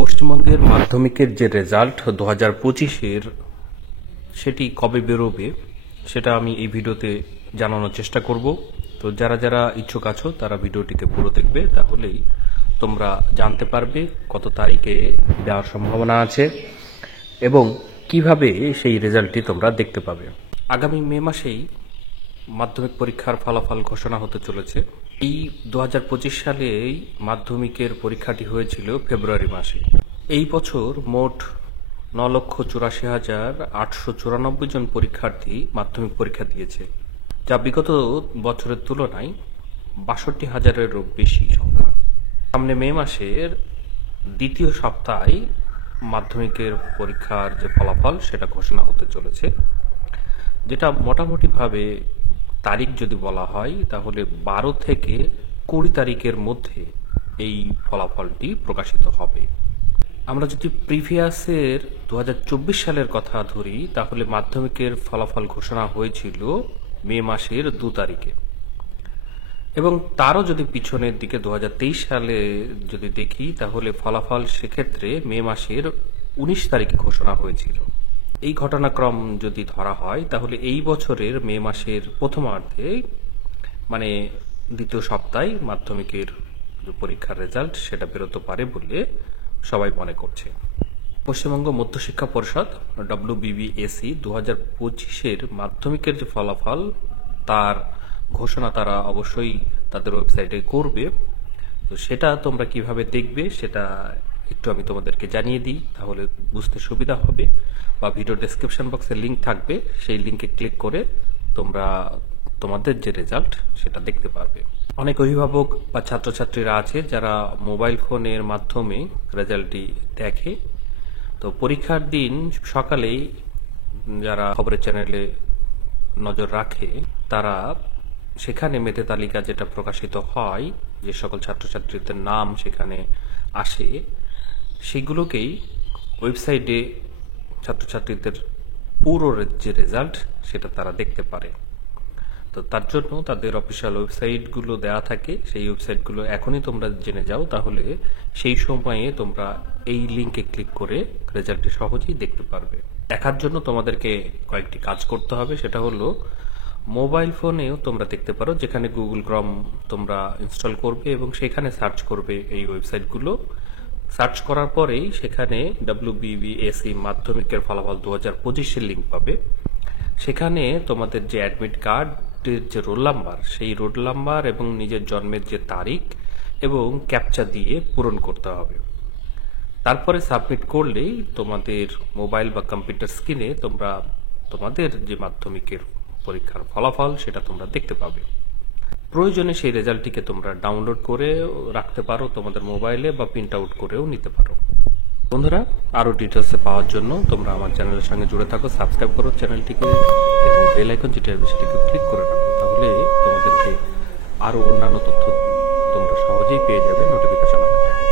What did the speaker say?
পশ্চিমবঙ্গের মাধ্যমিকের যে রেজাল্ট 2025-এর সেটি কবে বেরোবে সেটা আমি এই ভিডিওতে জানানোর চেষ্টা করব। তো যারা যারা ইচ্ছুক আছো তারা ভিডিওটিকে পুরো দেখবে, তাহলেই তোমরা জানতে পারবে কত তারিখে দেওয়ার সম্ভাবনা আছে এবং কিভাবে সেই রেজাল্টটি তোমরা দেখতে পাবে। আগামী মে মাসেই মাধ্যমিক পরীক্ষার ফলাফল ঘোষণা হতে চলেছে। এই 2025 সালেই মাধ্যমিকের পরীক্ষাটি হয়েছিল ফেব্রুয়ারি মাসে। এই বছর মোট 9,84,894 জন পরীক্ষার্থী মাধ্যমিক পরীক্ষা দিয়েছে, যা বিগত বছরের তুলনায় 62,000-এরও বেশি সংখ্যা। সামনে মে মাসের দ্বিতীয় সপ্তাহে মাধ্যমিকের পরীক্ষার যে ফলাফল সেটা ঘোষণা হতে চলেছে, যেটা মোটামুটিভাবে তারিখ যদি বলা হয় তাহলে 12 থেকে 20 তারিখের মধ্যে এই ফলাফলটি প্রকাশিত হবে। আমরা যদি প্রিভিয়াসের 2024 সালের কথা ধরি তাহলে মাধ্যমিকের ফলাফল ঘোষণা হয়েছিল মে মাসের 2 তারিখে, এবং তারও যদি পিছনের দিকে 2023 সালে যদি দেখি তাহলে ফলাফল সেক্ষেত্রে মে মাসের 19 তারিখে ঘোষণা হয়েছিল। এই ঘটনাক্রম যদি ধরা হয় তাহলে এই বছরের মে মাসের প্রথমার্ধে মানে দ্বিতীয় সপ্তাহে মাধ্যমিকের যে পরীক্ষার রেজাল্ট সেটা বেরোতে পারে বলে সবাই মনে করছে। পশ্চিমবঙ্গ মধ্যশিক্ষা পরিষদ WBBSE 2025-এর মাধ্যমিকের যে ফলাফল তার ঘোষণা তারা অবশ্যই তাদের ওয়েবসাইটে করবে। তো সেটা তোমরা কিভাবে দেখবে সেটা একটু আমি তোমাদেরকে জানিয়ে দিই, তাহলে বুঝতে সুবিধা হবে। বা ভিডিও ডেসক্রিপশন বক্সে লিঙ্ক থাকবে, সেই লিঙ্কে ক্লিক করে তোমরা তোমাদের যে রেজাল্ট সেটা দেখতে পারবে। অনেক অভিভাবক বা ছাত্রছাত্রীরা আছে যারা মোবাইল ফোনের মাধ্যমে রেজাল্টটি দেখে। তো পরীক্ষার দিন সকালেই যারা খবরের চ্যানেলে নজর রাখে তারা সেখানে মেধা তালিকা যেটা প্রকাশিত হয়, যে সকল ছাত্রছাত্রীদের নাম সেখানে আসে, সেগুলোকেই ওয়েবসাইটে ছাত্রছাত্রীদের পুরো যে রেজাল্ট সেটা তারা দেখতে পারে। তো তার জন্য তাদের অফিসিয়াল ওয়েবসাইটগুলো দেওয়া থাকে, সেই ওয়েবসাইটগুলো এখনই তোমরা জেনে যাও, তাহলে সেই সময়ে তোমরা এই লিঙ্কে ক্লিক করে রেজাল্টটি সহজেই দেখতে পারবে। দেখার জন্য তোমাদেরকে কয়েকটি কাজ করতে হবে, সেটা হলো মোবাইল ফোনেও তোমরা দেখতে পারো, যেখানে গুগল ক্রম তোমরা ইনস্টল করবে এবং সেখানে সার্চ করবে এই ওয়েবসাইটগুলো। সার্চ করার পরেই সেখানে WBBSE মাধ্যমিকের ফলাফল 2025-এর লিঙ্ক পাবে। সেখানে তোমাদের যে অ্যাডমিট কার্ডের যে রোল নাম্বার, সেই রোল নাম্বার এবং নিজের জন্মের যে তারিখ এবং ক্যাপচা দিয়ে পূরণ করতে হবে। তারপরে সাবমিট করলেই তোমাদের মোবাইল বা কম্পিউটার স্ক্রিনে তোমরা তোমাদের যে মাধ্যমিকের পরীক্ষার ফলাফল সেটা তোমরা দেখতে পাবে। প্রয়োজনে সেই রেজাল্টটিকে তোমরা ডাউনলোড করে রাখতে পারো তোমাদের মোবাইলে, বা প্রিন্ট আউট করেও নিতে পারো। বন্ধুরা, আরও ডিটেলসে পাওয়ার জন্য তোমরা আমার চ্যানেলের সঙ্গে জুড়ে থাকো, সাবস্ক্রাইব করো চ্যানেলটিকে এবং বেল আইকন যেটা হবে সেটিকে ক্লিক করে রাখো, তাহলে তোমাদেরকে আরও অন্যান্য তথ্য তোমরা সহজেই পেয়ে যাবে নোটিফিকেশন আকারে।